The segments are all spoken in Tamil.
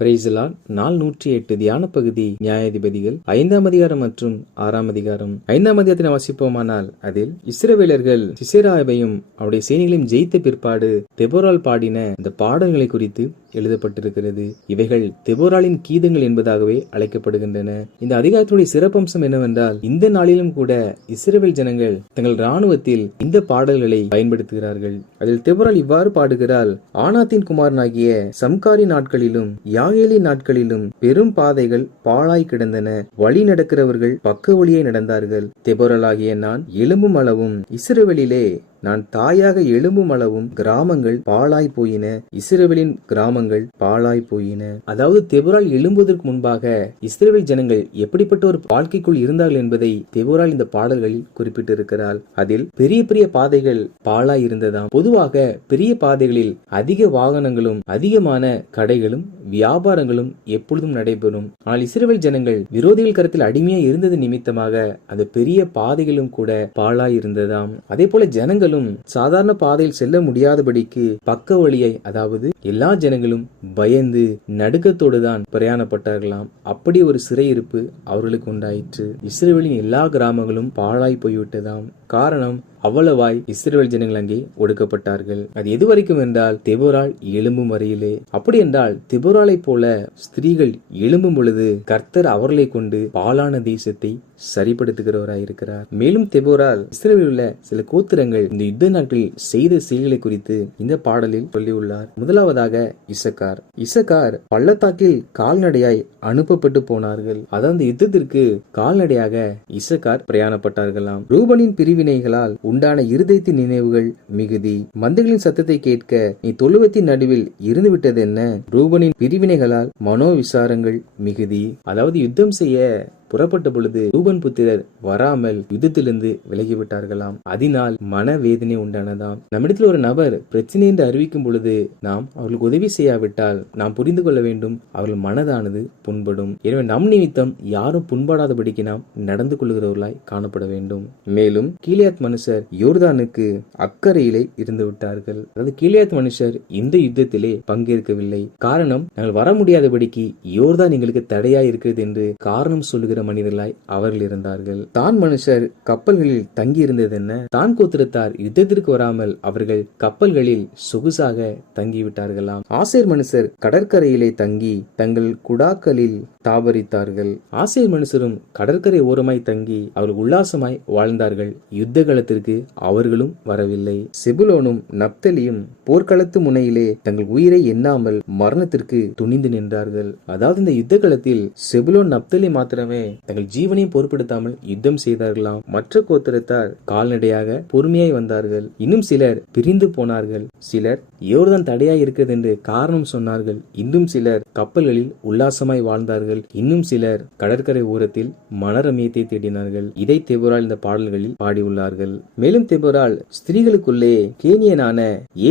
Praise the Lord. நாள் 108 தியான பகுதி நியாயாதிபதிகள் 5ஆம் அதிகாரம் மற்றும் 6ஆம் அதிகாரம். 5ஆம் அதிகாரத்தை வாசிப்போமானால் அதில் இஸ்ரவேலர்கள் சிசெராவையும் அவருடைய சேனைகளையும் ஜெயித்த பிற்பாடு தெபோரால் பாடின இந்த பாடல்களை குறித்து எழுதப்பட்டிருக்கிறது. இவைகள் தெபோராலின் கீதங்கள் என்பதாகவே அழைக்கப்படுகின்றன. இந்த அதிகாரத்தினுடைய சிறப்பம்சம் என்னவென்றால், இந்த நாளிலும் கூட இஸ்ரவேல் ஜனங்கள் தங்கள் ராணுவத்தில் இந்த பாடல்களை பயன்படுத்துகிறார்கள். அதில் தெபோரால் இவ்வாறு பாடுகிறாள்: ஆனாத்தின் குமாரனாகிய சம்காரி நாட்களிலும் யாகேலின் நாட்களிலும் பெரும் பாதைகள் பாழாய் கிடந்தன, வழி நடக்கிறவர்கள் பக்க வழியை நடந்தார்கள். தெபோராலாகிய நான் எலும்பும் அளவும் இஸ்ரவேலிலே நான் தாயாக எழும்பும் அளவும் கிராமங்கள் பாழாய் போயின, இஸ்ரவேலின் கிராமங்கள் பாழாய் போயின. அதாவது தெபோரால் எழும்புவதற்கு முன்பாக இஸ்ரவேல் ஜனங்கள் எப்படிப்பட்ட ஒரு வாழ்க்கைக்குள் இருந்தார்கள் என்பதை தெபோரால் இந்த பாடல்களில் குறிப்பிட்டிருக்கிறாள். அதில் பெரிய பெரிய பாதைகள் பாழாய் இருந்ததாம். பொதுவாக பெரிய பாதைகளில் அதிக வாகனங்களும் அதிகமான கடைகளும் வியாபாரங்களும் எப்பொழுதும் நடைபெறும். ஆனால் இஸ்ரவேல் ஜனங்கள் விரோதிகள் கருத்தில் அடிமையா இருந்தது நிமித்தமாக அந்த பெரிய பாதைகளும் கூட பாழாய் இருந்ததாம். அதே போல ஜனங்கள் சாதாரண பாதையில் செல்ல முடியாதபடிக்கு பக்க வழியை, அதாவது எல்லா ஜனங்களும் பயந்து நடுக்கத்தோடுதான் பிரயாணப்பட்டார்களாம். அப்படி ஒரு சிறையிருப்பு அவர்களுக்கு உண்டாயிற்று. இஸ்ரவேலின் எல்லா கிராமங்களும் பாழாய் போய்விட்டதாம். காரணம், அவ்வளவாய் இஸ்ரவேல் ஜனங்கள் அங்கே ஒடுக்கப்பட்டார்கள். அது எது வரைக்கும் என்றால் தெபோரால் எழும்பும் வரையிலே. அப்படி என்றால் தெபோராலை போல ஸ்திரீகள் எழும்பும் பொழுது கர்த்தர் அவர்களை கொண்டு பாழான தேசத்தை சரிப்படுத்துகிறவராயிருக்கிறார். மேலும் தெபோரால் இஸ்ரவேலில் உள்ள சில கோத்திரங்கள் இந்த யுத்த நாட்களில் செய்த செயல்களை குறித்து இந்த பாடலில் சொல்லியுள்ளார். முதலாவதாக இசக்கார் பள்ளத்தாக்கில் கால்நடையாய் அனுப்பப்பட்டு போனார்கள். அதாவது யுத்தத்திற்கு கால்நடையாக இசக்கார் பிரயாணப்பட்டார்களாம். ரூபனின் பிரிவினைகளால் உண்டான இருதயத்தின் நினைவுகள் மிகுதி. மந்தைகளின் சத்தத்தை கேட்க நீ தொழுவத்தின் நடுவில் இருந்து விட்டது என்ன? ரூபனின் பிரிவினைகளால் மனோவிசாரங்கள் மிகுதி. அதாவது யுத்தம் செய்ய புறப்பட்ட பொழுது ரூபன் புத்திரர் வராமல் யுத்தத்திலிருந்து விலகிவிட்டார்களாம். அதனால் மனவேதனை உண்டானதாம். நம்மிடத்தில் ஒரு நபர் பிரச்சனை என்று அறிவிக்கும் பொழுது நாம் அவர்களுக்கு உதவி செய்யாவிட்டால் நாம் புரிந்து கொள்ள வேண்டும், அவர்கள் மனதானது புண்படும். எனவே நம் நிமித்தம் யாரும் புண்படாதபடிக்கு நாம் நடந்து கொள்கிறவர்களாய் காணப்பட வேண்டும். மேலும் கீலியாத் மனுஷர் யோர்தானுக்கு அக்கறையிலே இருந்து விட்டார்கள். அதாவது கீலியாத் மனுஷர் இந்த யுத்தத்திலே பங்கேற்கவில்லை. காரணம், நாங்கள் வர முடியாதபடிக்கு யோர்தான் எங்களுக்கு தடையாய் இருக்கிறது என்று காரணம் சொல்லுகிற மனிதர்களாய் அவர்கள் இருந்தார்கள். தான் மனுஷர் கப்பல்களில் தங்கி இருந்தது என்ன? தான் கோத்திரத்தார் யுத்தத்திற்கு வராமல் அவர்கள் கப்பல்களில் சொகுசாக தங்கிவிட்டார்களாம். ஆசேர் மனுஷர் கடற்கரையிலே தங்கி தங்கள் குடாக்களில் தாபரித்தார்கள். ஆசேர் மனுஷரும் கடற்கரை ஓரமாய் தங்கி அவர்கள் உல்லாசமாய் வாழ்ந்தார்கள். யுத்த காலத்திற்கு அவர்களும் வரவில்லை. செபுலோனும் நப்தலியும் போர்க்களத்து முனையிலே தங்கள் உயிரை எண்ணாமல் மரணத்திற்கு துணிந்து நின்றார்கள். அதாவது இந்த யுத்த காலத்தில் செபுலோன் நப்தலி மாத்திரமே தங்கள் ஜீவனையும் பொருட்படுத்தாமல் யுத்தம் செய்தார்களாம். மற்ற கோத்திரத்தார் கால்நடையாக பொறுமையாய் வந்தார்கள். இன்னும் சிலர் பிரிந்து போனார்கள். சிலர் யோர்தான் தடையாய் இருக்கிறது என்று காரணம் சொன்னார்கள். இன்னும் சிலர் கப்பல்களில் உல்லாசமாய் வாழ்ந்தார்கள். இன்னும் சிலர் கடற்கரை ஓரத்தில் மனரமியத்தை தேடினார்கள். இதை தெபோரால் இந்த பாடல்களில் பாடியுள்ளார்கள். மேலும் தெபோரால் ஸ்திரீகளுக்குள்ளே கேனியனான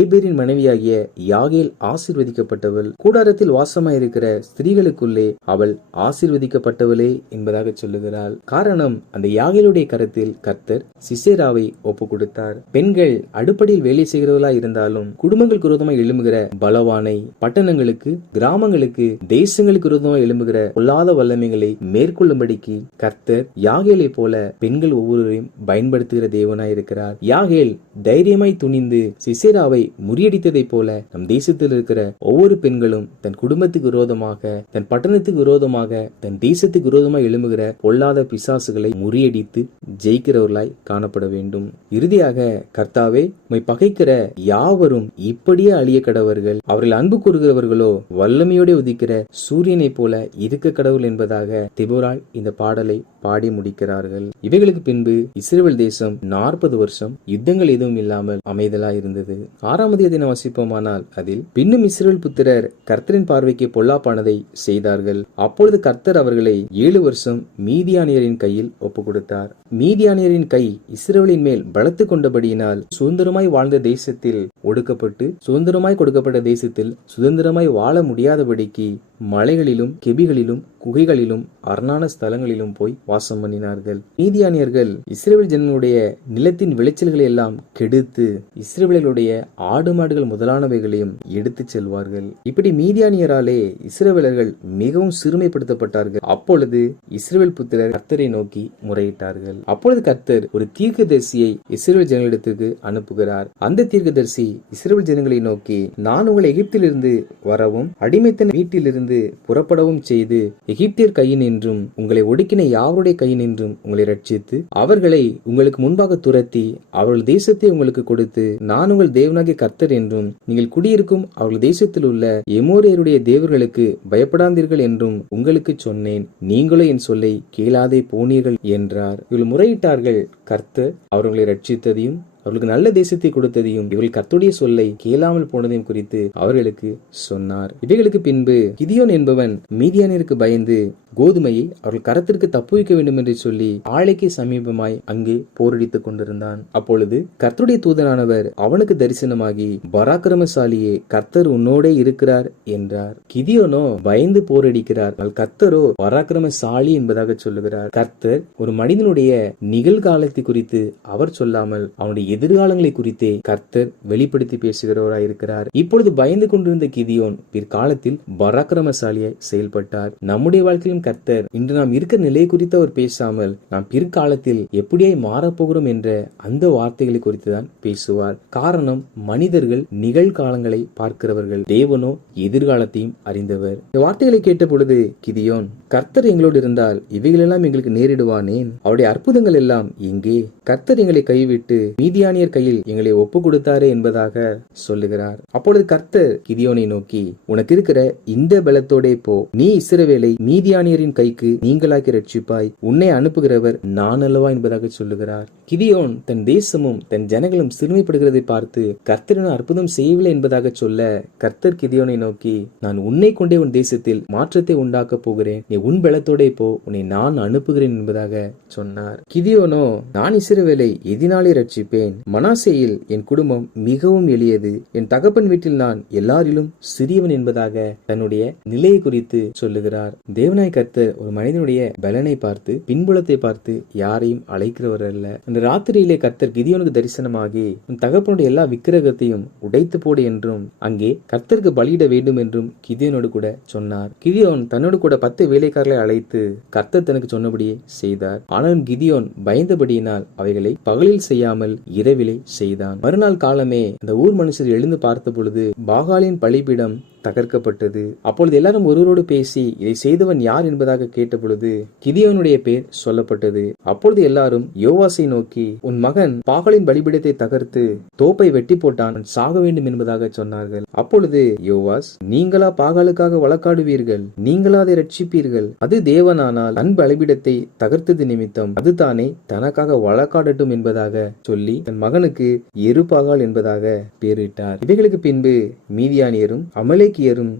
ஏபேரின் மனைவியாகிய யாகேல் ஆசீர்வதிக்கப்பட்டவள், கூடாரத்தில் வாசமாயிருக்கிற ஸ்திரீகளுக்குள்ளே அவள் ஆசீர்வதிக்கப்பட்டவளே என்பதாக சொல்லுகிறாள். காரணம், அந்த யாகேலுடைய கரத்தில் கர்த்தர் சிசெராவை ஒப்பு கொடுத்தார். பெண்கள் அடுப்படியில் வேலை செய்கிறவர்களாய் இருந்தாலும் குடும்பங்களுக்கு விரோதமாய் எழும்புகிற பலவானை, பட்டணங்களுக்கு, கிராமங்களுக்கு, தேசங்களுக்கு விரோதமாய் எழும்புகிற பொல்லாத வல்லமைகளை மேற்கொள்ளும்படிக்கு கர்த்தர் யாகேலை போல பெண்கள் ஒவ்வொருவரையும் பயன்படுத்துகிற தேவனாய் இருக்கிறார். யாகேல் தைரியமாய் துணிந்து சிசெராவை முறியடித்ததை போல நம் தேசத்தில் இருக்கிற ஒவ்வொரு பெண்களும் தன் குடும்பத்துக்கு விரோதமாக, தன் பட்டணத்துக்கு விரோதமாக, தன் தேசத்துக்கு விரோதமாக எழும்புகிற பொல்லாத பிசாசுகளை முறியடித்து ஜெயிக்கிறவர்களாய் காணப்பட வேண்டும். இறுதியாக, கர்த்தாவே, உம்மை பகைக்கிற யாவரும் இப்படியே அழிய கடவர்கள், அவர்கள் அன்பு கூறுகிறவர்களோ வல்லமையோடு உதிக்கிற சூரியனை போல இருக்க கடவுள் என்பதாக தெபோரால் இந்த பாடலை பாடி முடிக்கிறார்கள். இவைகளுக்கு பின்பு இஸ்ரவேல் தேசம் 40 வருஷம் யுத்தங்கள் எதுவும் இல்லாமல் அமைதலா இருந்தது. 6ஆம் அதிகாரத்தை வாசிப்போமானால் அதில் பின்னும் இஸ்ரவேல் புத்திரர் கர்த்தரின் பார்வைக்கு பொல்லாப்பானதை செய்தார்கள். அப்பொழுது கர்த்தர் அவர்களை 7 வருஷம் மீதியானியரின் கையில் ஒப்பு கொடுத்தார். மீதியானியரின் கை இஸ்ரவேலின் மேல் பலத்து கொண்டபடியினால் சுதந்திரமாய் வாழ்ந்த தேசத்தில் ஒடுக்கப்பட்டு சுதந்திரமாய் கொடுக்கப்பட்ட தேசத்தில் சுதந்திரமாய் வாழ முடியாதபடிக்கு மலைகளிலும் கெபிகளிலும் குகைகளிலும் அரணான ஸ்தலங்களிலும் போய் வாசம் பண்ணினார்கள். மீதியானியர்கள் இஸ்ரவேல் ஜனங்களுடைய நிலத்தின் விளைச்சல்களை எல்லாம் கெடுத்து இஸ்ரவேலருடைய ஆடு மாடுகள் முதலானவைகளையும் எடுத்து செல்வார்கள். இப்படி மீதியானியராலே இஸ்ரவேலர்கள் மிகவும் சிறுமைப்படுத்தப்பட்டார்கள். அப்பொழுது இஸ்ரவேல் புத்திரர் கர்த்தரை நோக்கி முறையிட்டார்கள். அப்பொழுது கர்த்தர் ஒரு தீர்க்கதரிசியை இஸ்ரவேல் ஜனங்களிடத்துக்கு அனுப்புகிறார். அந்த தீர்க்கதரிசி இஸ்ரவேல் ஜனங்களை நோக்கி, நான் உங்களை எகிப்திலிருந்து வரவும் அடிமைத்தன வீட்டிலிருந்து புறப்படவும் செய்து எகிப்தியர் கையினின்றும் உங்களை ஒடுக்கின யாவருடைய கையினின்றும் உங்களை ரட்சித்து அவர்களை உங்களுக்கு முன்பாக துரத்தி அவர்கள் தேசத்தை உங்களுக்கு கொடுத்து நான் உங்கள் தேவனாகிய கர்த்தர் என்றும் நீங்கள் குடியிருக்கும் அவர்கள் தேசத்தில் உள்ள எமோரியருடைய தேவர்களுக்கு பயப்படாதீர்கள் என்றும் உங்களுக்கு சொன்னேன். நீங்களோ என் சொல்லை கேளாதே போனீர்கள் என்றார். இவர்கள் முறையிட்டார்கள். கர்த்தர் அவர்களை ரட்சித்ததையும் அவர்களுக்கு நல்ல தேசத்தை கொடுத்ததையும் இவர்கள் கர்த்தருடைய சொல்லை கேளாமல் போனதையும் குறித்து அவர்களுக்கு சொன்னார். இவைகளுக்கு பின்பு கிதியோன் என்பவன் மீதியானியருக்கு பயந்து கோதுமையை அவர்கள் கரத்திற்கு தப்புவிக்க வேண்டும் என்று சொல்லி ஆலைக்கு சமீபமாய் அங்கே போரடித்துக் கொண்டிருந்தான். அப்பொழுது கர்த்தருடைய தூதனானவர் அவனுக்கு தரிசனமாகி, பராக்கிரமசாலியே, கர்த்தர் உன்னோடே இருக்கிறார் என்றார். கிதியோனோ பயந்து போரடிக்கிறார். கர்த்தரோ பராக்கிரமசாலி என்பதாக சொல்லுகிறார். கர்த்தர் ஒரு மனிதனுடைய நிகழ்காலத்தை குறித்து அவர் சொல்லாமல் அவனுடைய எதிர்காலங்களை குறித்தே கர்த்தர் வெளிப்படுத்தி பேசுகிறவராய் இருக்கிறார். இப்பொழுது பயந்து கொண்டிருந்த கிதியோன் பிற்காலத்தில் பராக்கிரமசாலியாய் செயல்பட்டார். நம்முடைய வாழ்க்கையிலும் கர்த்தர் இன்று நாம் இருக்கிற நிலை குறித்து அவர் பேசாமல் நாம் பிற்காலத்தில் எப்படியாய் மாறப்போகிறோம் என்ற அந்த வார்த்தைகளை குறித்துதான் பேசுவார். காரணம், மனிதர்கள் நிகழ்காலங்களை பார்க்கிறவர்கள், தேவனோ எதிர்காலத்தையும் அறிந்தவர். இந்த வார்த்தைகளை கேட்ட பொழுது கிதியோன், கர்த்தர் எங்களோடு இருந்தால் இவைகளெல்லாம் எங்களுக்கு நேரிடுவானேன்? அவருடைய அற்புதங்கள் எல்லாம் எங்கே? கர்த்தர் எங்களை கைவிட்டு மீதியானியர் கையில் எங்களை ஒப்பு கொடுத்தாரே என்பதாக சொல்லுகிறார். அப்பொழுது கர்த்தர் கிதியோனை நோக்கி, உனக்கு இருக்கிற இந்த பலத்தோடே போ, நீ இஸ்ரவேலை மீதியானியரின் கைக்கு நீங்களாக்கி ரட்சிப்பாய், உன்னை அனுப்புகிறவர் நான் அல்லவா என்பதாக சொல்லுகிறார். கிதியோன் தன் தேசமும் தன் ஜனங்களும் சிறுமைப்படுகிறதை பார்த்து கர்த்தரின் அற்புதம் செய்யவில்லை என்பதாக சொல்ல, கர்த்தர் கிதியோனை நோக்கி, நான் உன்னை கொண்டே உன் தேசத்தில் மாற்றத்தை உண்டாக்க போகிறேன், நீ உன் பலத்தோடே போ, உன்னை நான் அனுப்புகிறேன் என்பதாக சொன்னார். கிதியோனோ, நான் இஸ்ரவேலை எதினாலே ரட்சிப்பேன்? மனாசேயில் என் குடும்பம் மிகவும் எளியது, என் தகப்பன் வீட்டில் நான் எல்லாரிலும் சிறியவன் என்பதாக தன்னுடைய நிலையை குறித்து சொல்லுகிறார். தேவனாய் கர்த்தர் ஒரு மனிதனுடைய பலனை பார்த்து பின்புலத்தை பார்த்து யாரையும் அழைக்கிறவர் அல்ல. அந்த ராத்திரியிலே கர்த்தர் கிதியோனுக்கு தரிசனமாகி, உன் தகப்பனுடைய எல்லா விக்கிரகத்தையும் உடைத்து போடு என்றும் அங்கே கர்த்தருக்கு பலியிட வேண்டும் என்றும் கிதியோனோடு கூட சொன்னார். கிதியோன் தன்னோடு கூட 10 வேலைக்காரர்களை அழைத்து கர்த்தர் தனக்கு சொன்னபடியே செய்தார். ஆனாலும் கிதியோன் பயந்தபடியினால் அவைகளை பகலில் செய்யாமல் இரவிலே செய்தான். மறுநாள் காலமே அந்த ஊர் மனுஷர் எழுந்து பார்த்த பொழுது பாகாலின் பலிபீடம் தகர்க்கப்பட்டது. அப்பொழுது எல்லாரும் ஒருவரோடு பேசி இதை செய்தவன் யார் என்பதாக கேட்ட பொழுது கிதியோனுடைய பேர் சொல்லப்பட்டது. அப்பொழுது எல்லாரும் யோவாசை நோக்கி, உன் மகன் பாகாலின் பலிபீடத்தை தகர்த்து தோப்பை வெட்டி போட்டான், சாக வேண்டும் என்பதாக சொன்னார்கள். அப்பொழுது யோவாஸ், நீங்களா பாகாலுக்காக வழக்காடுவீர்கள்? நீங்களா அதை ரட்சிப்பீர்கள்? அது தேவனானால் தன் பலிபீடத்தை தகர்த்தது நிமித்தம் அது தானே தனக்காக வழக்காடட்டும் என்பதாக சொல்லி தன் மகனுக்கு எருபாகால் என்பதாக பேரிட்டார். இவைகளுக்கு பின்பு மீதியானியரும் அமலேக்கியரும்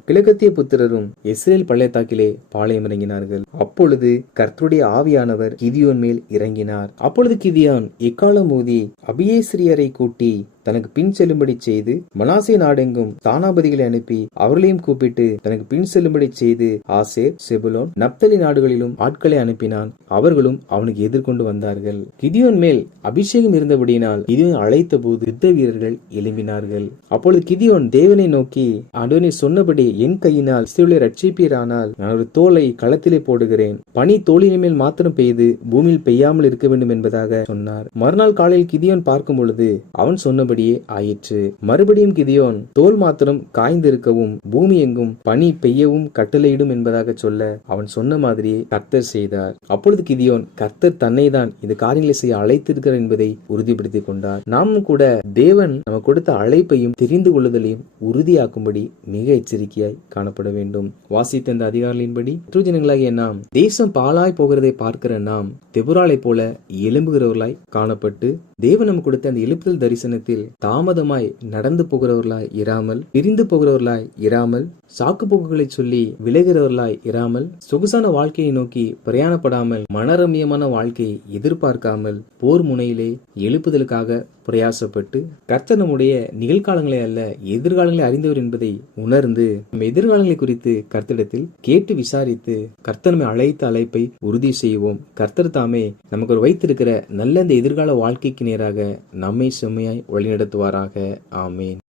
கிழக்கத்திய புத்திரரும் இஸ்ரேல் பள்ளத்தாக்கிலே பாளையம் இறங்கினார்கள். அப்பொழுது கர்த்தருடைய ஆவியானவர் கிதியோன் மேல் இறங்கினார். அப்பொழுது கிதியோன் எக்காளம் ஊதி அபியேஸ்ரியரை கூட்டி தனக்கு பின் செல்லும்படி செய்து மனாசே நாடெங்கும் தானாபதிகளை அனுப்பி அவர்களையும் கூப்பிட்டு தனக்கு பின் செல்லும்படி செய்து ஆசேர், செபுலோன், நப்தலி நாடுகளிலும் ஆட்களை அனுப்பினான். அவர்களும் அவனுக்கு எதிர்கொண்டு வந்தார்கள். கிதியோன் மேல் அபிஷேகம் இருந்தபடியினால் கிதியோன் அழைத்த போது யுத்த வீரர்கள் எழும்பினார்கள். அப்பொழுது கிதியோன் தேவனை நோக்கி, ஆண்டவரே, சொன்னபடி என் கையினால் இஸ்ரவேலை ரட்சிப்பீரானால் நான் ஒரு தோலை களத்திலே போடுகிறேன், பனி தோளின் மேல் மாத்திரம் பெய்து பூமியில் பெய்யாமல் இருக்க வேண்டும் என்பதாக சொன்னார். மறுநாள் காலையில் கிதியோன் பார்க்கும் பொழுது அவன் சொன்ன ஆயிற்று. மறுபடியும் கிதியோன் தோல் மாத்திரம் காய்ந்திருக்கவும் பூமி எங்கும் பனி பெய்யவும் கட்டளையிடும் என்பதாக சொல்ல அவன் சொன்ன மாதிரியே கர்த்தர் செய்தார். அப்பொழுது கிதியோன் கர்த்தர் தன்னை தான் இந்த காரியங்களை செய்ய அழைத்திருக்கிறார் என்பதை உறுதிப்படுத்திக் கொண்டார். நாமும் கூட தேவன் நமக்கு கொடுத்த அழைப்பையும் தெரிந்து கொள்ளுதலையும் உறுதியாக்கும்படி மிக எச்சரிக்கையாய் காணப்பட வேண்டும். வாசித்த இந்த அதிகாரிகளின்படி ஜனங்களாகிய நாம் தேசம் பாழாய் போகிறதை பார்க்கிற நாம் தெபுராளை போல எழும்புகிறவர்களாய் காணப்பட்டு தேவன் நமக்கு கொடுத்த அந்த எழுப்புதல் தரிசனத்தில் வாழ்க்கையில் தாமதமாய் நடந்து போகிறவர்களாய் இராமல், பிரிந்து போகிறவர்களாய் இராமல், சாக்கு போக்குகளை சொல்லி விலகிறவர்களாய் இராமல், சொகுசான வாழ்க்கையை நோக்கி பிரயாணப்படாமல், மனரம்யமான வாழ்க்கையை எதிர்பார்க்காமல், போர் முனையிலே எழுப்புதலுக்காக பிரயாசப்பட்டு, கர்த்தர் நம்முடைய நிகழ்காலங்களை அல்ல எதிர்காலங்களை அறிந்தவர் என்பதை உணர்ந்து, நம்ம எதிர்காலங்களை குறித்து கர்த்தரிடத்தில் கேட்டு விசாரித்து, கர்த்தர் நம்மை அழைத்த அழைப்பை உறுதி செய்வோம். கர்த்தர் தாமே நமக்கு ஒரு வைத்திருக்கிற நல்ல இந்த எதிர்கால வாழ்க்கைக்கு நேராக நம்மை செம்மையாய் வழிநடத்துவாராக. ஆமேன்.